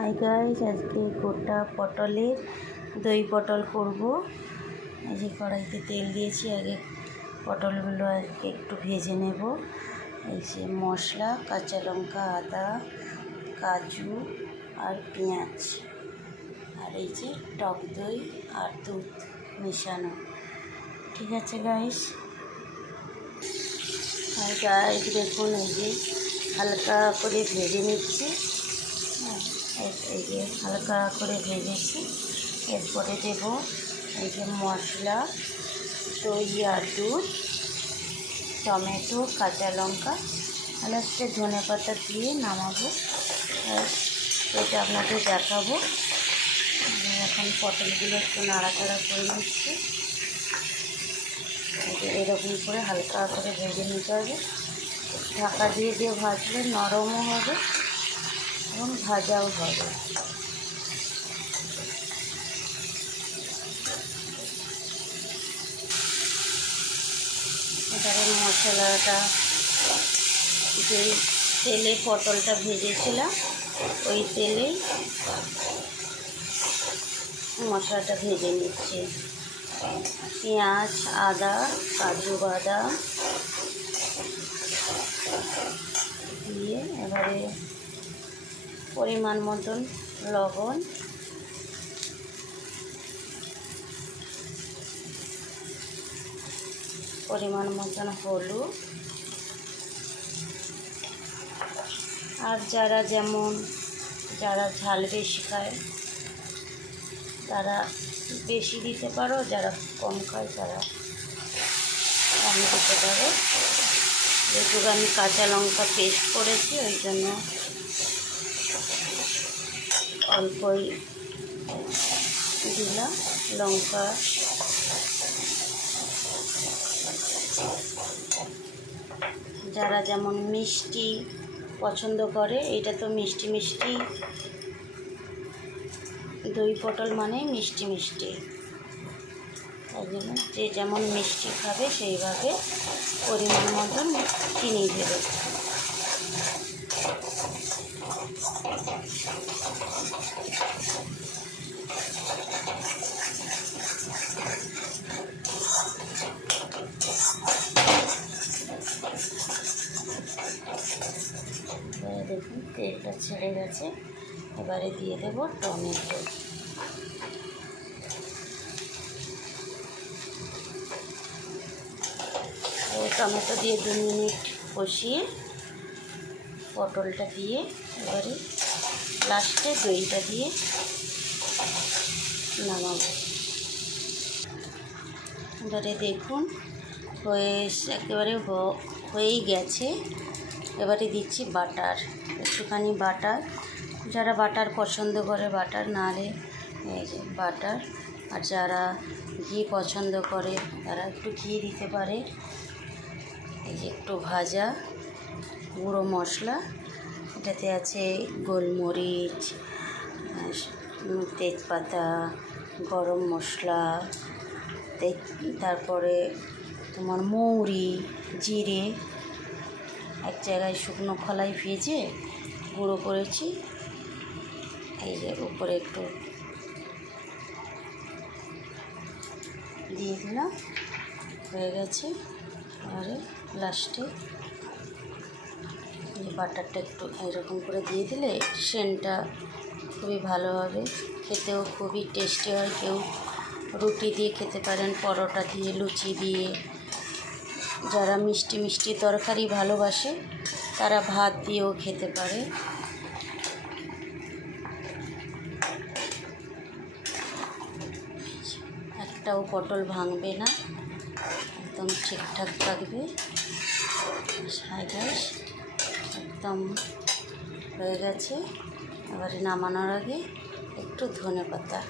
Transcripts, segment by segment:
Hi guys, আজকে গোটা পটলের দই পটল করব। এই যে কড়াইতে তেল দিয়েছি, আগে পটলগুলো আজকে একটু ভেজে নেব। এই যে মশলা, কাঁচা লঙ্কা, আদা, কাজু আর পেঁয়াজ, আর এই যে টক দই আর দুধ মেশানো। ঠিক আছে গাইস। আর গাইস দেখুন, এই যে হালকা করে ভেজে নিচ্ছি। এই যে হালকা করে ভেজেছি। এরপরে দেব এই যে মশলা, দই আর দুধ, টমেটো, কাঁচা লঙ্কা, লাস্টে ধনে পাতা দিয়ে নামাবো। এটা আপনাদের দেখাবো। এখন পটলগুলো একটু নাড়াচাড়া করে নিচ্ছি। এরকম করে হালকা করে ভেজে নিতে হবে। ঢাকা দিয়ে দিয়ে ভাজলে নরমও হবে এবং ভাজাও হবে। এবারে মশলাটা, যে তেলে পটলটা ভেজেছিলাম ওই তেলেই মশলাটা ভেজে নিচ্ছি। পেঁয়াজ, আদা, কাজু বাদাম দিয়ে এবারে পরিমাণ মতন লবণ, পরিমাণ মতন হলুদ, আর যারা ঝাল বেশি খায় তারা বেশি দিতে পারো, যারা কম খায় তারা কম দিতে পারো। যেহেতু আমি কাঁচা লঙ্কা পেস্ট করেছি ওই জন্য অল্পই দিলাম লঙ্কা। যারা যেমন মিষ্টি পছন্দ করে, এটা তো মিষ্টি মিষ্টি, দই পটল মানে মিষ্টি মিষ্টি, তাই জন্য যে যেমন মিষ্টি খাবে সেইভাবে পরিমাণ মতন চিনি দেবে। দেখুন তেলটা ছেড়ে গেছে। এবারে দিয়ে দেব টমেটো। টমেটো দিয়ে 2 মিনিট কষিয়ে পটলটা দিয়ে এবারে লাস্টে দইটা দিয়ে নামাবো। এবারে দেখুন একেবারে হয়েই গেছে। এবারে দিচ্ছি বাটার, একটুখানি বাটার। যারা বাটার পছন্দ করে বাটার, নাহলে এই যে বাটার। আর যারা ঘি পছন্দ করে তারা একটু ঘি দিতে পারে। এই যে একটু ভাজা গুঁড়ো মশলা, এটাতে আছে গোলমরিচ, তেজপাতা, গরম মশলা, তারপরে তোমার মৌরি, জিরে, এক জায়গায় শুকনো খোলায় ভেজে গুঁড়ো করেছি। এই যে উপরে একটু দিয়ে দিলাম, হয়ে গেছে। এবারে লাস্টে এই বাটারটা একটু এরকম করে দিয়ে দিলে সেন্টটা খুবই ভালো হবে, খেতেও খুবই টেস্টি হয়। কেউ রুটি দিয়ে খেতে পারেন, পরোটা দিয়ে, লুচি দিয়ে। যারা মিষ্টি মিষ্টি তরকারি ভালোবাসে তারা ভাত দিয়েও খেতে পারে। একটাও পটল ভাঙবে না, একদম ঠিকঠাক থাকবে। সাইডাস একদম হয়ে গেছে। এবারে নামানোর আগে একটু ধনে পাতা।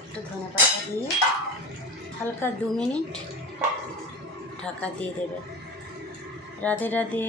একটু ধনে পাতা দিয়ে হালকা 2 মিনিট ঢাকা দিয়ে দেবে। রাধে রাধে।